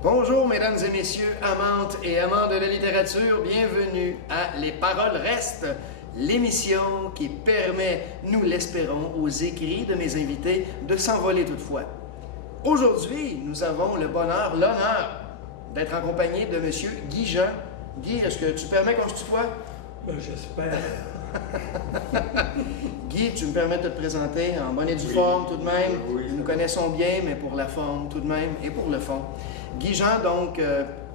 Bonjour mesdames et messieurs, amantes et amants de la littérature, bienvenue à Les Paroles Restent, l'émission qui permet, nous l'espérons, aux écrits de mes invités de s'envoler toutefois. Aujourd'hui, nous avons le bonheur, l'honneur d'être accompagné de monsieur Guy Jean. Guy, est-ce que tu permets qu'on se tutoie? Ben, j'espère. Guy, tu me permets de te présenter en bonne et due forme tout de même. Oui, Nous connaissons bien, mais pour la forme tout de même et pour le fond. Guy Jean, donc,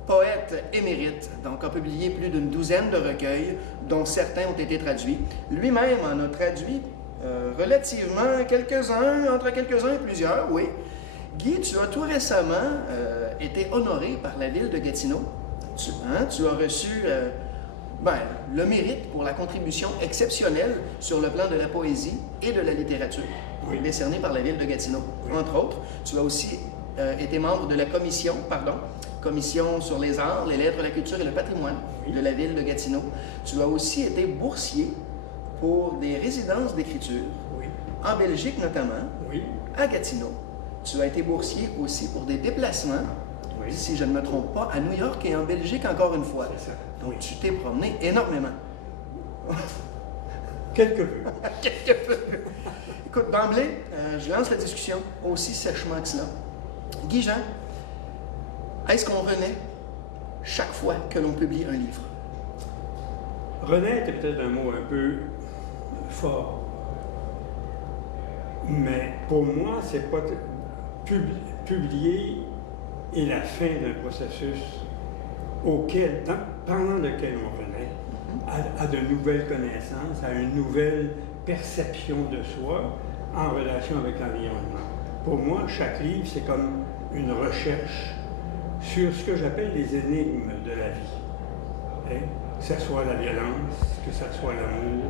poète émérite, donc a publié plus d'une douzaine de recueils, dont certains ont été traduits. Lui-même en a traduit relativement quelques-uns, entre quelques-uns et plusieurs, oui. Guy, tu as tout récemment été honoré par la ville de Gatineau. Tu as reçu le mérite pour la contribution exceptionnelle sur le plan de la poésie et de la littérature, décerné par la ville de Gatineau. Entre autres, tu as aussi été membre de la commission sur les arts, les lettres, la culture et le patrimoine de la ville de Gatineau. Tu as aussi été boursier pour des résidences d'écriture, en Belgique notamment, à Gatineau. Tu as été boursier aussi pour des déplacements, si je ne me trompe pas, à New York et en Belgique encore une fois. C'est ça. Donc tu t'es promené énormément. Quelque peu. Quelque peu. Écoute, d'emblée, je lance la discussion aussi sèchement que cela. Guy Jean, est-ce qu'on renaît chaque fois que l'on publie un livre? Renaître est peut-être un mot un peu fort. Mais pour moi, c'est pas publier est la fin d'un processus pendant lequel on renaît à de nouvelles connaissances, à une nouvelle perception de soi en relation avec l'environnement. Pour moi, chaque livre, c'est comme une recherche sur ce que j'appelle les énigmes de la vie. Que ce soit la violence, que ce soit l'amour,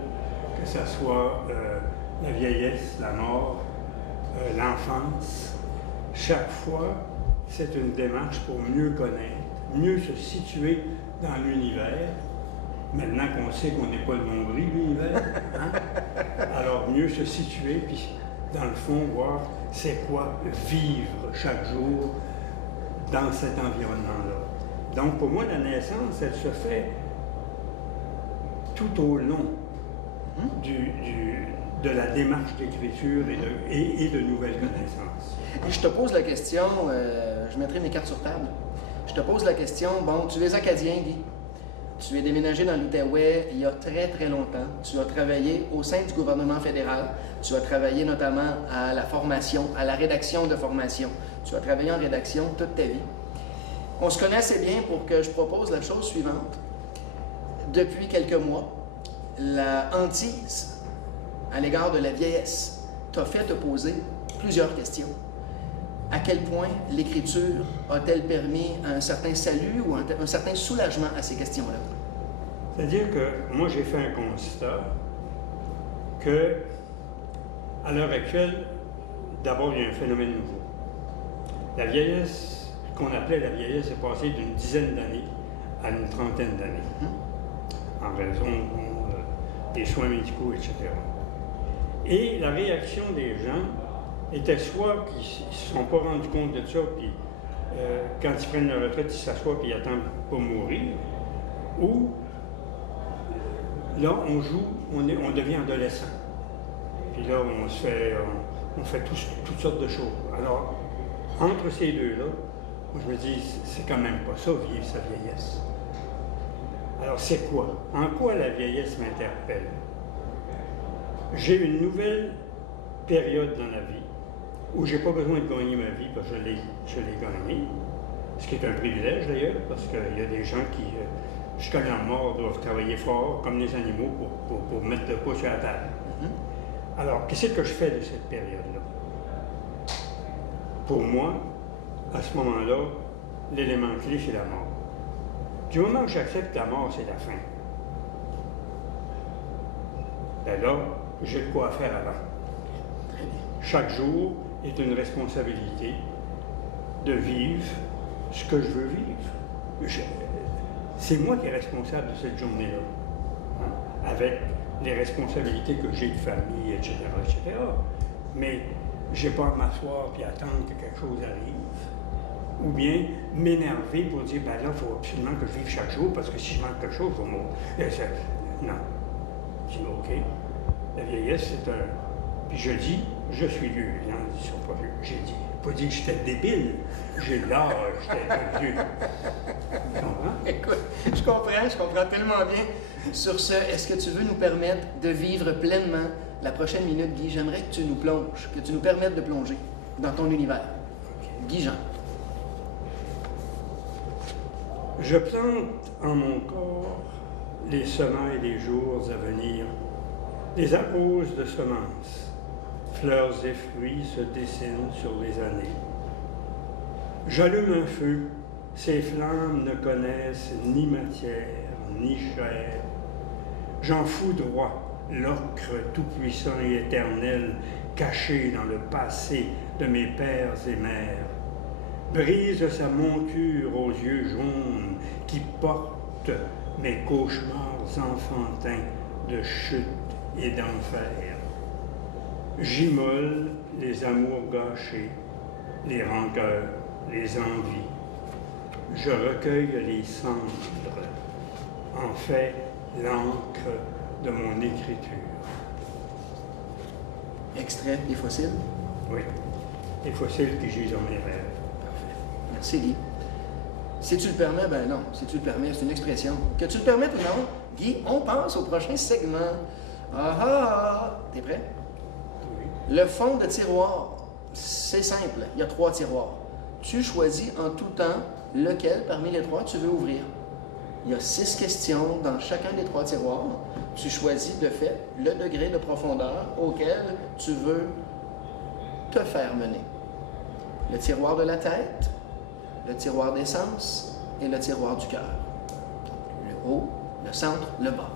que ce soit la vieillesse, la mort, l'enfance. Chaque fois, c'est une démarche pour mieux connaître, mieux se situer dans l'univers. Maintenant qu'on sait qu'on n'est pas le nombril, l'univers, alors mieux se situer, puis dans le fond, voir c'est quoi vivre chaque jour dans cet environnement-là. Donc pour moi, la naissance, elle se fait tout au long de la démarche d'écriture et de nouvelles connaissances. Et je te pose la question, je mettrai mes cartes sur table. Je te pose la question, tu es Acadien, Guy. Tu es déménagé dans l'Outaouais il y a très très longtemps. Tu as travaillé au sein du gouvernement fédéral. Tu as travaillé notamment à la formation, à la rédaction de formation. Tu as travaillé en rédaction toute ta vie. On se connaît assez bien pour que je propose la chose suivante. Depuis quelques mois, la hantise à l'égard de la vieillesse t'a fait te poser plusieurs questions. À quel point l'écriture a-t-elle permis un certain salut ou un certain soulagement à ces questions-là? C'est-à-dire que moi, j'ai fait un constat que, à l'heure actuelle, d'abord, il y a un phénomène nouveau. La vieillesse, ce qu'on appelait la vieillesse, est passée d'une dizaine d'années à une trentaine d'années, en raison des soins médicaux, etc. Et la réaction des gens était soit qu'ils ne se sont pas rendus compte de ça, puis quand ils prennent leur retraite, ils s'assoient et ils attendent pas mourir, ou là, on devient adolescent. Puis là, on fait toutes sortes de choses. Alors, entre ces deux-là, moi, je me dis, c'est quand même pas ça, vivre sa vieillesse. Alors, c'est quoi? En quoi la vieillesse m'interpelle? J'ai une nouvelle période dans la vie où je n'ai pas besoin de gagner ma vie parce que je l'ai gagnée, ce qui est un privilège d'ailleurs, parce qu'il y a des gens qui, jusqu'à leur mort, doivent travailler fort, comme les animaux, pour mettre le poids sur la table. Alors, qu'est-ce que je fais de cette période-là? Pour moi, à ce moment-là, l'élément clé, c'est la mort. Du moment où j'accepte que la mort, c'est la fin, ben là, j'ai de quoi faire avant. Chaque jour est une responsabilité de vivre ce que je veux vivre. C'est moi qui est responsable de cette journée-là, avec les responsabilités que j'ai de famille, etc., etc. Mais je n'ai pas à m'asseoir et attendre que quelque chose arrive. ou bien m'énerver pour dire, ben là, il faut absolument que je vive chaque jour, parce que si je manque quelque chose, il faut mourir. Non. Je dis, OK. La vieillesse, c'est un... Puis je dis, je suis vieux. Les gens ne sont pas vieux. J'ai dit, pas dit que j'étais débile. J'ai l'âge d'être vieux. Tu comprends? Écoute, je comprends tellement bien. Sur ce, est-ce que tu veux nous permettre de vivre pleinement la prochaine minute, Guy? J'aimerais que tu nous plonges, que tu nous permettes de plonger dans ton univers. Guy Jean. Je plante en mon corps les semailles des jours à venir, les arrose de semences, fleurs et fruits se dessinent sur les années. J'allume un feu, ces flammes ne connaissent ni matière, ni chair. J'en foudroie l'ocre tout-puissant et éternel, caché dans le passé de mes pères et mères. Brise sa monture aux yeux jaunes qui porte mes cauchemars enfantins de chute et d'enfer. J'immole les amours gâchés, les rancœurs, les envies. Je recueille les cendres, en fait l'encre de mon écriture. Extrait des fossiles? Oui, les fossiles qui gisent dans mes rêves. Parfait. Merci, Guy. Si tu le permets, ben non. Si tu le permets, c'est une expression. Que tu le permettes ou non, Guy, on passe au prochain segment. Ah ah! T'es prêt? Oui. Le fond de tiroir, c'est simple. Il y a 3 tiroirs. Tu choisis en tout temps lequel parmi les 3 tu veux ouvrir. Il y a 6 questions dans chacun des 3 tiroirs. Tu choisis de fait le degré de profondeur auquel tu veux te faire mener. Le tiroir de la tête, le tiroir des sens et le tiroir du cœur. Le haut, le centre, le bas.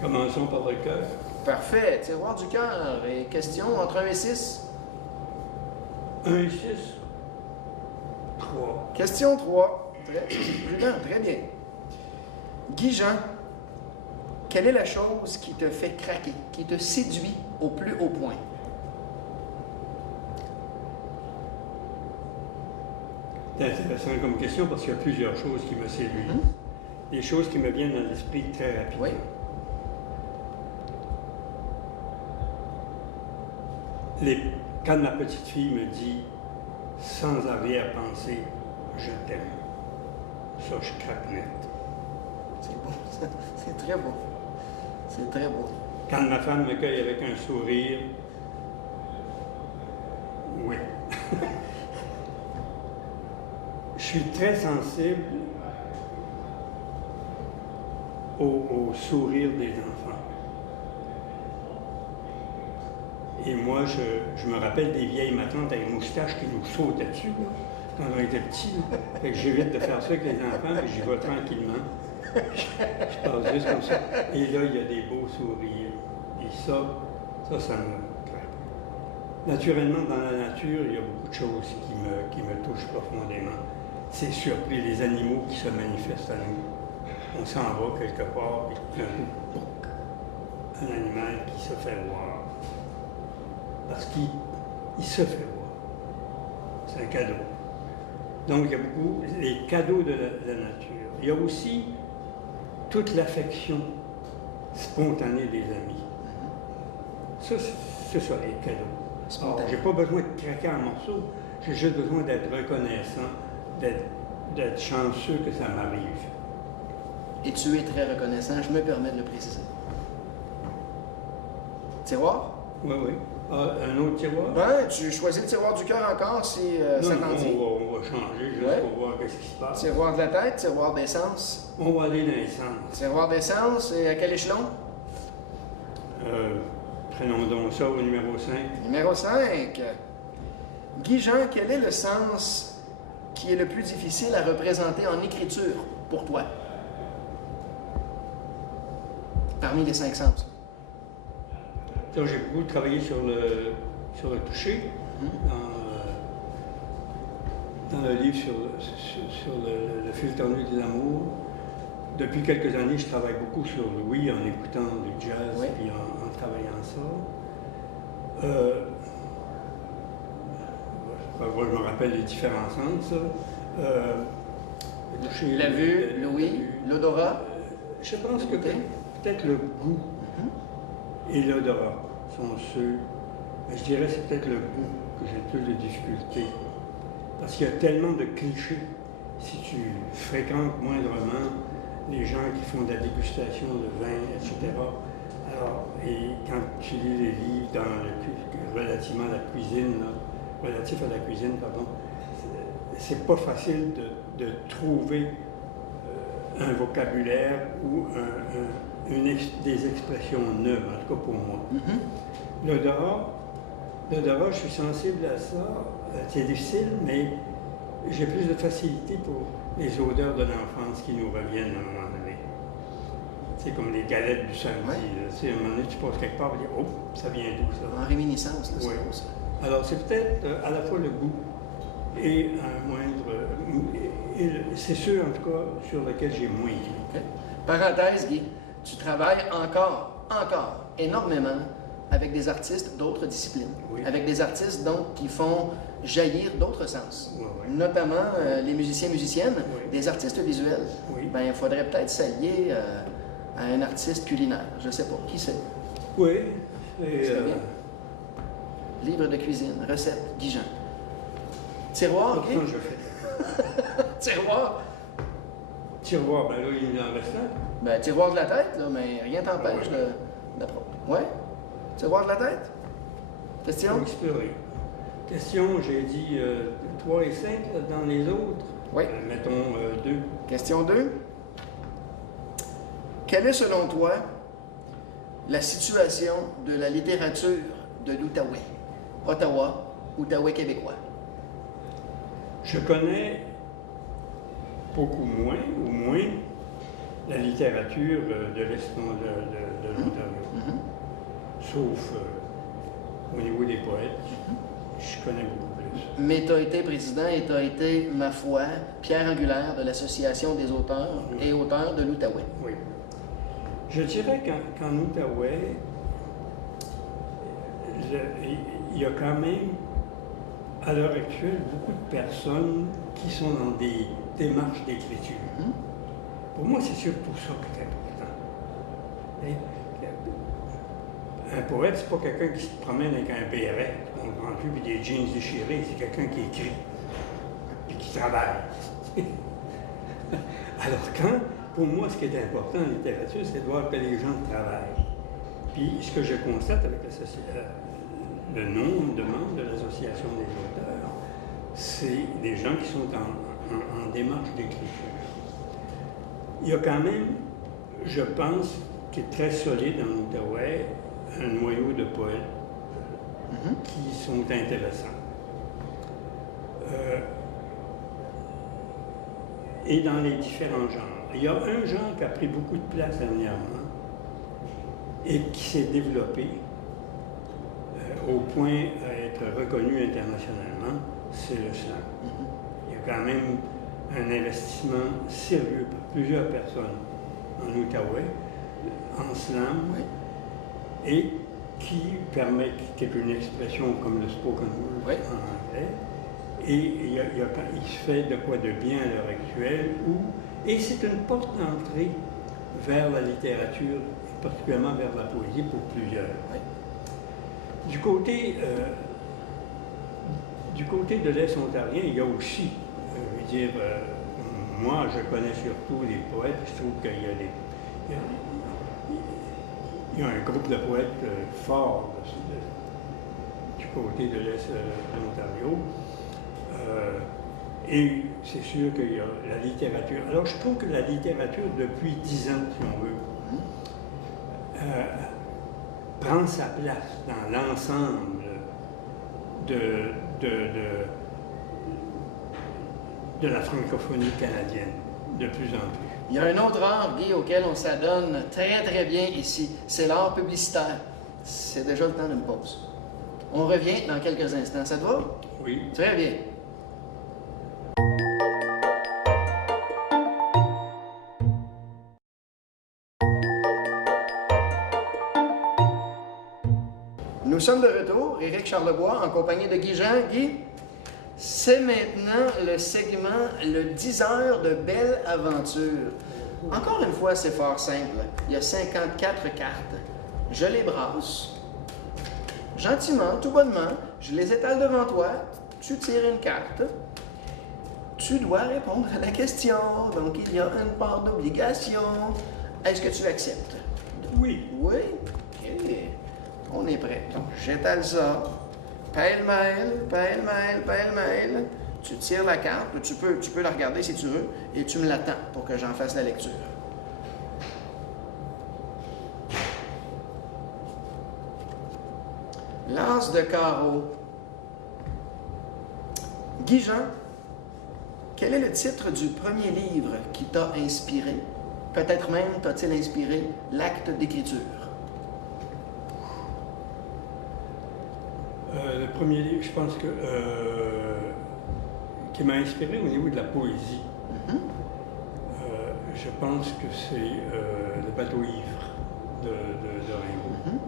Commençons par le cœur. Parfait. Tiroir du cœur. Et question entre 1 et 6. 1 et 6. 3. Question 3. Très prudent, très bien. Guy Jean, quelle est la chose qui te fait craquer, qui te séduit au plus haut point? C'est intéressant comme question parce qu'il y a plusieurs choses qui me séduisent. Des choses qui me viennent dans l'esprit très rapidement. Oui. Quand ma petite fille me dit, sans arrière-pensée, je t'aime, ça, je craque net. C'est beau, ça. C'est très beau. C'est très beau. Quand ma femme me cueille avec un sourire, oui. Je suis très sensible au sourire des enfants. Et moi, je me rappelle des vieilles matantes avec moustaches qui nous sautaient dessus, là, quand on était petits. Fait que j'évite de faire ça avec les enfants, puis j'y vais tranquillement. Je passe juste comme ça. Et là, il y a des beaux sourires. Et ça me craque. Naturellement, dans la nature, il y a beaucoup de choses qui me touchent profondément. C'est surpris les animaux qui se manifestent à nous. On s'en va quelque part, et tout d'un coup, un animal qui se fait voir. Parce qu'il se fait voir. C'est un cadeau. Donc, il y a beaucoup les cadeaux de la nature. Il y a aussi toute l'affection spontanée des amis. Ça, c'est ça, les cadeaux. Je n'ai pas besoin de craquer un morceau, j'ai juste besoin d'être reconnaissant, d'être chanceux que ça m'arrive. Et tu es très reconnaissant, je me permets de le préciser. Tiroir? Oui, oui. Ah, un autre tiroir? Ben, tu choisis le tiroir du cœur encore si ça t'en dit. On va changer juste pour voir ce qui se passe. Tiroir de la tête, tiroir des sens. On va aller dans les sens. Tiroir des sens, et à quel échelon? Prenons donc ça au numéro 5. Numéro 5. Guy Jean, quel est le sens qui est le plus difficile à représenter en écriture pour toi? Parmi les 5 sens. J'ai beaucoup travaillé sur le toucher, dans le livre sur le fil tendu des amours. Depuis quelques années, je travaille beaucoup sur l'ouïe en écoutant du jazz et en travaillant ça. Moi, je me rappelle les différents sens. La vue, l'ouïe, l'odorat. Je pense que peut-être le goût et l'odorat sont ceux. Je dirais que c'est peut-être le goût que j'ai le plus de difficultés. Parce qu'il y a tellement de clichés. Si tu fréquentes moindrement les gens qui font de la dégustation de vin, etc. Alors, et quand tu lis les livres relativement à la cuisine, relatif à la cuisine, pardon, c'est pas facile de trouver un vocabulaire ou des expressions neuves, en tout cas pour moi. L'odorat, je suis sensible à ça. C'est difficile, mais j'ai plus de facilité pour les odeurs de l'enfance qui nous reviennent à un moment donné. C'est comme les galettes du samedi. À un moment donné, tu passes quelque part et tu dis « Oh, ça vient d'où ça? » En réminiscence, là, oui. c'est ça. Alors, c'est peut-être à la fois le goût et un moindre... c'est ceux, en tout cas, sur lesquels j'ai moins été. Okay. Parenthèse, Guy, tu travailles encore énormément avec des artistes d'autres disciplines, avec des artistes donc qui font jaillir d'autres sens, notamment les musiciennes, des artistes visuels. Ben, il faudrait peut-être s'allier à un artiste culinaire, je ne sais pas, qui c'est? Oui, livre de cuisine, recettes, Guy Jean. Tiroir, OK? Je fais. Tiroir, ben là, il en reste un. Ben, tiroir de la tête, là, mais rien t'empêche d'apprendre. Ouais? Tiroir de la tête? Question? Pour explorer. Question, j'ai dit 3 et 5 dans les autres. Oui. Mettons 2. Question 2. Quelle est, selon toi, la situation de la littérature de l'Outaouais? Ottawa, Outaouais québécois. Je connais beaucoup moins, ou moins, la littérature de l'Est de l'Ontario. Sauf au niveau des poètes, je connais beaucoup plus. Mais tu as été président et tu as été, ma foi, pierre angulaire de l'Association des auteurs et auteurs de l'Outaouais. Oui. Je dirais qu'en Outaouais, il y a quand même, à l'heure actuelle, beaucoup de personnes qui sont dans des démarches d'écriture. Pour moi, c'est surtout ça qui est important. Un poète, c'est pas quelqu'un qui se promène avec un béret, on ne prend plus des jeans déchirés, c'est quelqu'un qui écrit et qui travaille. Alors pour moi, ce qui est important en littérature, c'est de voir que les gens travaillent. Puis ce que je constate avec le nombre de membres de l'Association des auteurs, c'est des gens qui sont en démarche d'écriture. Il y a quand même, je pense, qui est très solide en Outaouais, un noyau de poètes qui sont intéressants. Et dans les différents genres. Il y a un genre qui a pris beaucoup de place dernièrement et qui s'est développé au point d'être reconnu internationalement, c'est le slam. Il y a quand même un investissement sérieux par plusieurs personnes en Outaouais, en slam, et qui permet, qui est une expression comme le spoken word en anglais, et il se fait de quoi de bien à l'heure actuelle, et c'est une porte d'entrée vers la littérature, et particulièrement vers la poésie pour plusieurs. Du côté de l'Est ontarien, il y a aussi, je veux dire, moi je connais surtout les poètes, je trouve qu'il y a un groupe de poètes forts du côté de l'Est de l'Ontario. Et c'est sûr qu'il y a la littérature. Alors je trouve que la littérature, depuis 10 ans, si on veut, prend sa place dans l'ensemble de la francophonie canadienne, de plus en plus. Il y a un autre art, Guy, auquel on s'adonne très très bien ici, c'est l'art publicitaire. C'est déjà le temps d'une pause. On revient dans quelques instants, ça te va? Oui. Très bien. Nous sommes de retour, Éric Charlebois, en compagnie de Guy Jean. Guy, C'est maintenant le segment le 10 heures de belle aventure. Encore une fois, c'est fort simple. Il y a 54 cartes. Je les brasse. Gentiment, tout bonnement, je les étale devant toi. Tu tires une carte. Tu dois répondre à la question. Donc, il y a une part d'obligation. Est-ce que tu acceptes? Oui. Oui? OK. On est prêt. Donc, j'étale ça. Pêle-mêle, pêle-mêle, pêle-mêle. Tu tires la carte. Tu peux la regarder si tu veux. Et tu me l'attends pour que j'en fasse la lecture. L'as de carreau. Guy-Jean, quel est le titre du premier livre qui t'a inspiré? Peut-être même t'a-t-il inspiré l'acte d'écriture? Le premier livre, je pense que qui m'a inspiré au niveau de la poésie. Je pense que c'est Le bateau ivre de Rimbaud.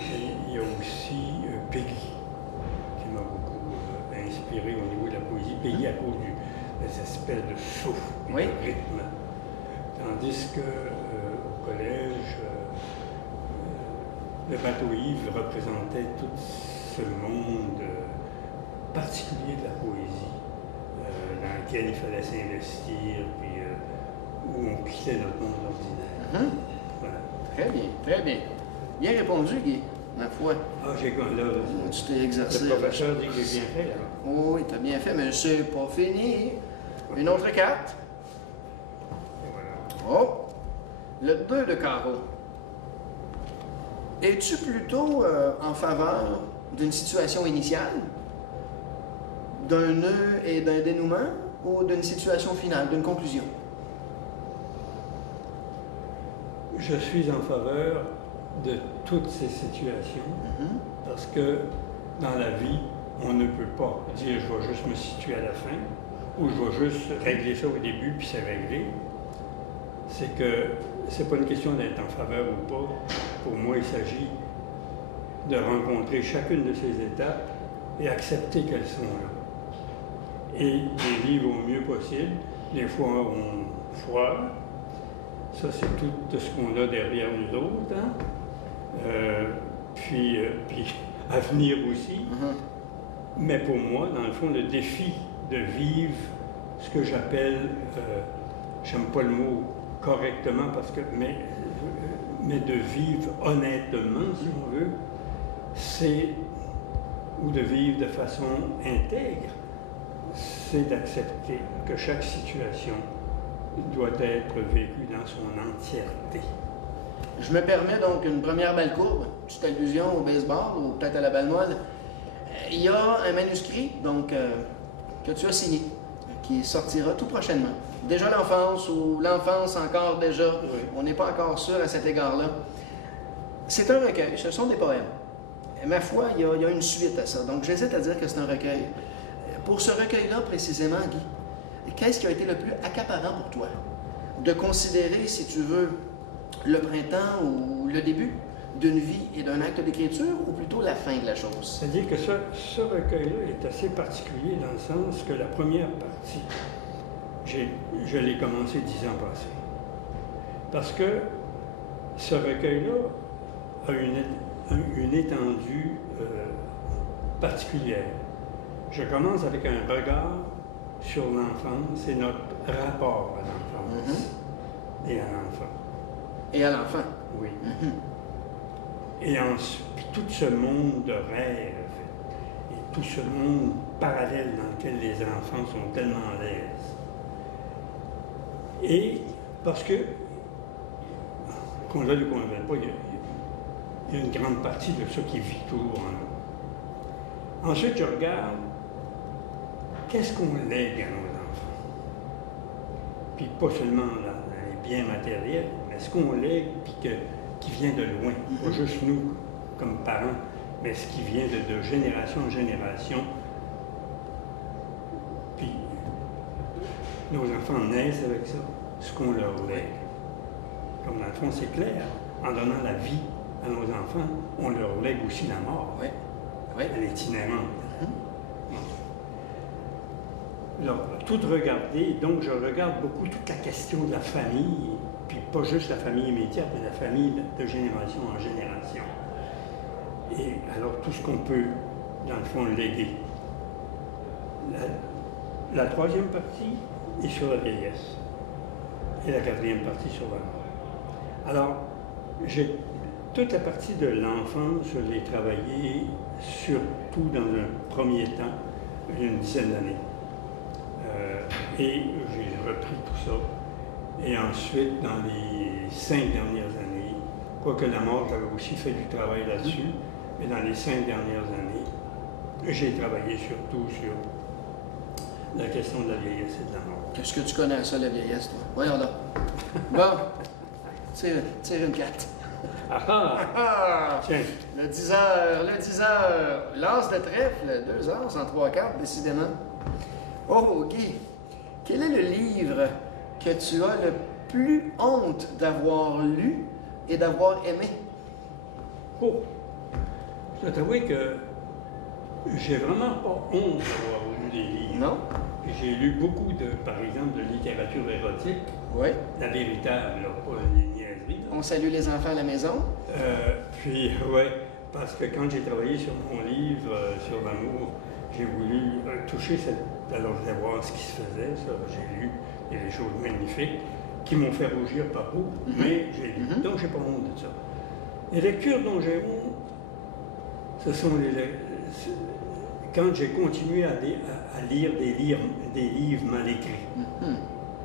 Et il y a aussi Peggy, qui m'a beaucoup inspiré au niveau de la poésie. Peggy à cause des espèces de souffle et de rythme. Tandis que au collège, Le bateau ivre représentait tout ce monde particulier de la poésie, dans lequel il fallait s'investir, puis où on quittait notre monde ordinaire. Voilà. Très bien, très bien. Bien répondu, Guy, ma foi. Ah, j'ai là. Tu t'es exercé. Le professeur dit que j'ai bien fait, là. Oui, tu as bien fait, mais c'est pas fini. Une autre carte. Et voilà. Oh! Le 2 de carreau. Es-tu plutôt en faveur d'une situation initiale, d'un nœud et d'un dénouement, ou d'une situation finale, d'une conclusion? Je suis en faveur de toutes ces situations parce que dans la vie, on ne peut pas dire je vais juste me situer à la fin ou je vais juste régler ça au début puis c'est réglé. C'est que c'est pas une question d'être en faveur ou pas. Pour moi, il s'agit de rencontrer chacune de ces étapes et accepter qu'elles sont là. Et les vivre au mieux possible. Des fois, on foire. Ça, c'est tout ce qu'on a derrière nous autres. Hein? Puis à venir aussi. Mais pour moi, dans le fond, le défi de vivre ce que j'appelle, j'aime pas le mot correctement, parce que, mais de vivre honnêtement, si on veut, c'est, ou de vivre de façon intègre, c'est d'accepter que chaque situation doit être vécue dans son entièreté. Je me permets donc une première balle courbe, petite allusion au baseball ou peut-être à la balle molle. Il y a un manuscrit donc, que tu as signé, qui sortira tout prochainement. Déjà l'enfance ou l'enfance encore déjà, on n'est pas encore sûr à cet égard-là. C'est un recueil, ce sont des poèmes. Et ma foi, il y a une suite à ça, donc j'hésite à dire que c'est un recueil. Pour ce recueil-là précisément, Guy, qu'est-ce qui a été le plus accaparant pour toi? De considérer, si tu veux, le printemps ou le début d'une vie et d'un acte d'écriture, ou plutôt la fin de la chose? C'est-à-dire que ce recueil-là est assez particulier dans le sens que la première partie, je l'ai commencé 10 ans passés. Parce que ce recueil-là a une étendue particulière. Je commence avec un regard sur l'enfance et notre rapport à l'enfance et à l'enfant. Et à l'enfant. Oui. Et ensuite, tout ce monde de rêve et tout ce monde parallèle dans lequel les enfants sont tellement à l'aise. Et parce que, qu'on le veuille ou qu'on ne le veuille pas, il y a une grande partie de ça qui vit toujours en nous. Ensuite, je regarde qu'est-ce qu'on lègue à nos enfants. Puis pas seulement dans les biens matériels, mais ce qu'on lègue puis qui vient de loin, pas juste nous comme parents, mais ce qui vient de génération en génération. Puis nos enfants naissent avec ça, ce qu'on leur lègue. Comme dans le fond, c'est clair, en donnant la vie à nos enfants, on leur lègue aussi la mort. Oui. Oui. Elle est inhérente. Alors, tout regarder, donc je regarde beaucoup toute la question de la famille, puis pas juste la famille immédiate, mais la famille de génération en génération. Et alors, tout ce qu'on peut, dans le fond, léguer. La troisième partie est sur la vieillesse, et la quatrième partie sur la mort. Alors, j'ai toute la partie de l'enfance, je l'ai travaillée surtout dans un premier temps, il y a une dizaine d'années. Et j'ai repris tout ça. Et ensuite, dans les 5 dernières années, quoique la mort, j'avais aussi fait du travail là-dessus, mais dans les 5 dernières années, j'ai travaillé surtout sur la question de la vieillesse et de la mort. Qu'est-ce que tu connais à ça, la vieillesse, toi? Voyons donc. Bon, tire une carte. Ah! Tiens. Le 10 heures, l'as de trèfle, 2 as en 3 cartes, décidément. Oh, Guy, quel est le livre que tu as le plus honte d'avoir lu et d'avoir aimé? Oh! Je dois t'avouer que j'ai vraiment pas honte d'avoir lu des livres. Non? J'ai lu beaucoup par exemple, de littérature érotique. Oui. La véritable, là, pas les niaiseries. On salue les enfants à la maison. Puis, ouais, parce que quand j'ai travaillé sur mon livre sur l'amour, j'ai voulu toucher cette... Alors, je voulais voir ce qui se faisait, ça. J'ai lu des choses magnifiques qui m'ont fait rougir pas beaucoup, mais j'ai lu. Donc, j'ai pas honte de ça. Les lectures dont j'ai honte, ce sont quand j'ai continué à lire des livres mal écrits.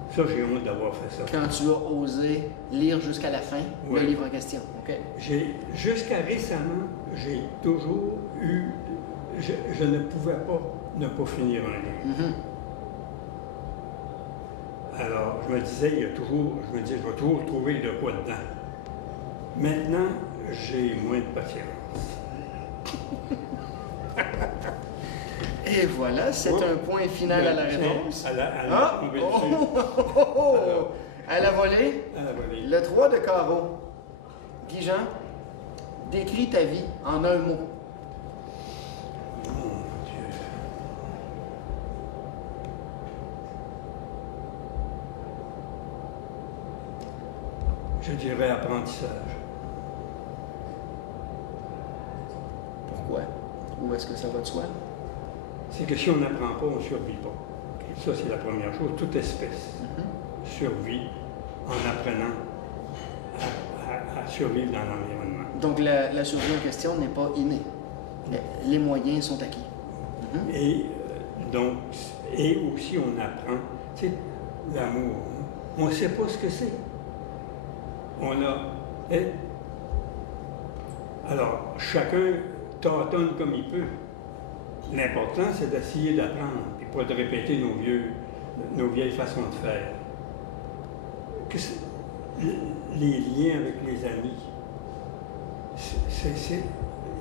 Ça, j'ai honte d'avoir fait ça. Quand tu as osé lire jusqu'à la fin le livre en question. OK. Jusqu'à récemment, j'ai toujours eu... Je ne pouvais pas ne pas finir un livre. Alors, je me disais, je me disais, je vais toujours trouver de quoi dedans. Maintenant, j'ai moins de patience. Et voilà, c'est un point final à la réponse. À la À la volée. À la volée. Le 3 de carreau. Guy-Jean, décris ta vie en un mot. Mon Dieu. Je dirais apprentissage. Pourquoi? Où est-ce que ça va de soi? C'est que si on n'apprend pas, on ne survit pas. Ça, c'est la première chose. Toute espèce survit en apprenant à survivre dans l'environnement. Donc, la survie en question n'est pas innée. Les moyens sont acquis. Et donc, et aussi on apprend, tu sais, l'amour. On ne sait pas ce que c'est. On a... Alors, chacun tâtonne comme il peut. L'important, c'est d'essayer d'apprendre, et pas de répéter nos vieilles façons de faire. Les liens avec les amis,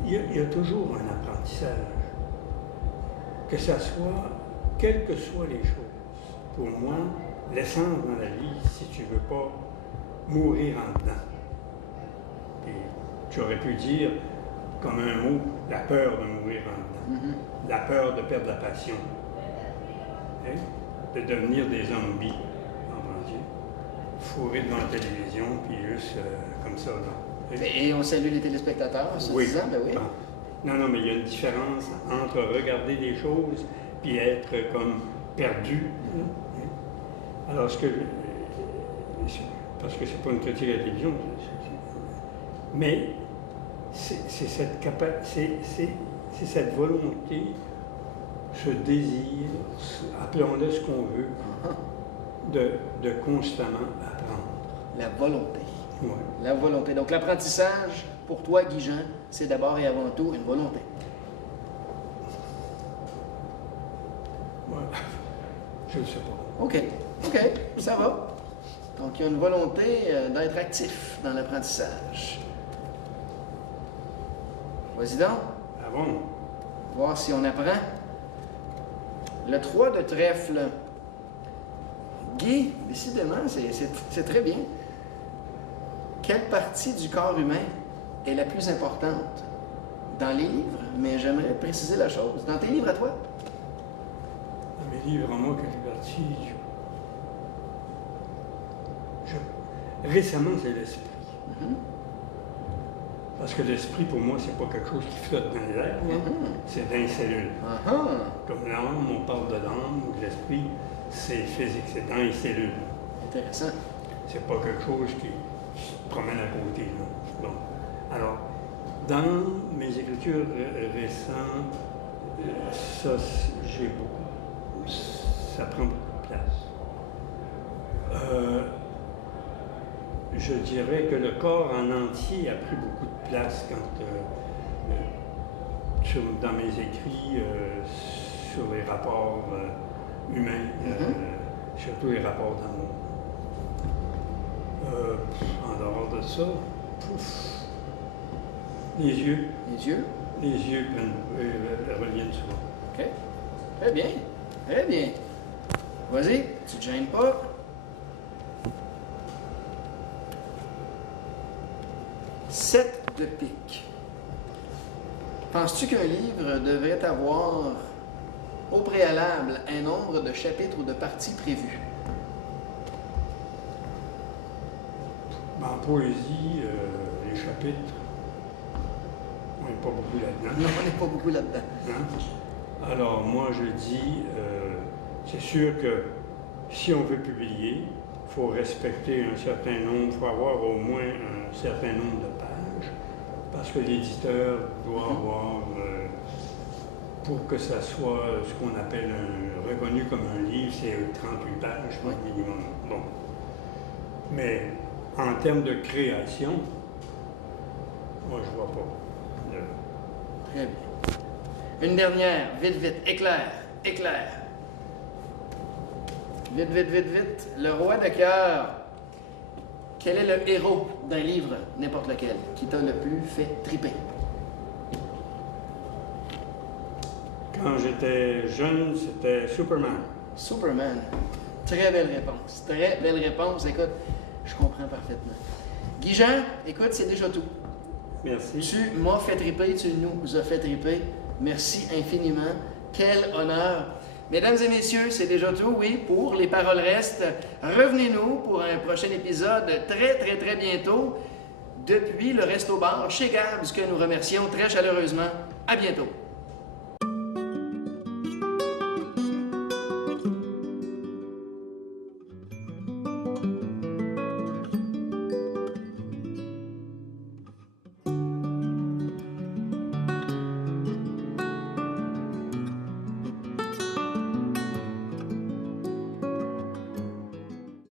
il y a toujours un apprentissage. Que ça soit, quelles que soient les choses. Pour moi, l'essence dans la vie, si tu ne veux pas mourir en dedans. Et tu aurais pu dire, comme un mot, la peur de mourir en dedans. La peur de perdre la passion. Hein? De devenir des zombies, entendu, fourrés devant la télévision, puis juste comme ça. Là. Et on salue les téléspectateurs en se disant, ben oui. Non, mais il y a une différence entre regarder des choses puis être comme perdu. Alors, parce que c'est pas une critique à la télévision, mais c'est cette volonté, ce désir, appelons-le ce qu'on veut, de constamment apprendre. La volonté. Ouais. La volonté. Donc l'apprentissage, pour toi, Guy-Jean, c'est d'abord et avant tout une volonté. Ouais. Je ne sais pas. OK, ça va. Donc il y a une volonté d'être actif dans l'apprentissage. Vas-y donc. Ah bon? Voir si on apprend. Le 3 de trèfle. Guy, décidément, c'est très bien. Quelle partie du corps humain est la plus importante? Dans les livres, mais j'aimerais préciser la chose. Dans tes livres à toi? Mes livres en moi que j'ai partis. Récemment, c'est l'esprit. Parce que l'esprit, pour moi, c'est pas quelque chose qui flotte dans les airs, c'est dans les cellules. Comme l'âme, on parle de l'âme, ou de l'esprit, c'est physique, c'est dans les cellules. Intéressant. C'est pas quelque chose qui se promène à côté. Là. Bon. Alors, dans mes écritures récentes, ça, j'ai beaucoup. Ça prend beaucoup de place. Je dirais que le corps en entier a pris beaucoup de place quand, dans mes écrits sur les rapports humains, surtout les rapports d'amour. En dehors de ça, les yeux. Les yeux? Les yeux reviennent souvent. OK. Très bien. Très bien. Vas-y, tu te gênes pas. Sept de pique. Penses-tu qu'un livre devrait avoir au préalable un nombre de chapitres ou de parties prévus? En poésie, les chapitres, on n'est pas beaucoup là-dedans. Non, on n'est pas beaucoup là-dedans. Hein? Alors, moi, je dis, c'est sûr que si on veut publier, il faut respecter un certain nombre, il faut avoir au moins un certain nombre de pages, parce que l'éditeur doit avoir, pour que ça soit ce qu'on appelle reconnu comme un livre, c'est 38 pages minimum. Bon. Mais en termes de création, moi, je vois pas. Très bien. Une dernière, vite, vite, éclair, éclair. Vite, vite, vite, vite. Le roi de cœur. Quel est le héros d'un livre, n'importe lequel, qui t'a le plus fait triper? Quand j'étais jeune, c'était Superman. Superman. Très belle réponse. Très belle réponse. Écoute, je comprends parfaitement. Guy-Jean, écoute, c'est déjà tout. Merci. Tu m'as fait triper, tu nous as fait triper. Merci infiniment. Quel honneur. Mesdames et messieurs, c'est déjà tout, oui, pour Les Paroles Restent. Revenez-nous pour un prochain épisode très, très, très bientôt depuis le Resto Bar chez Gabs, que nous remercions très chaleureusement. À bientôt.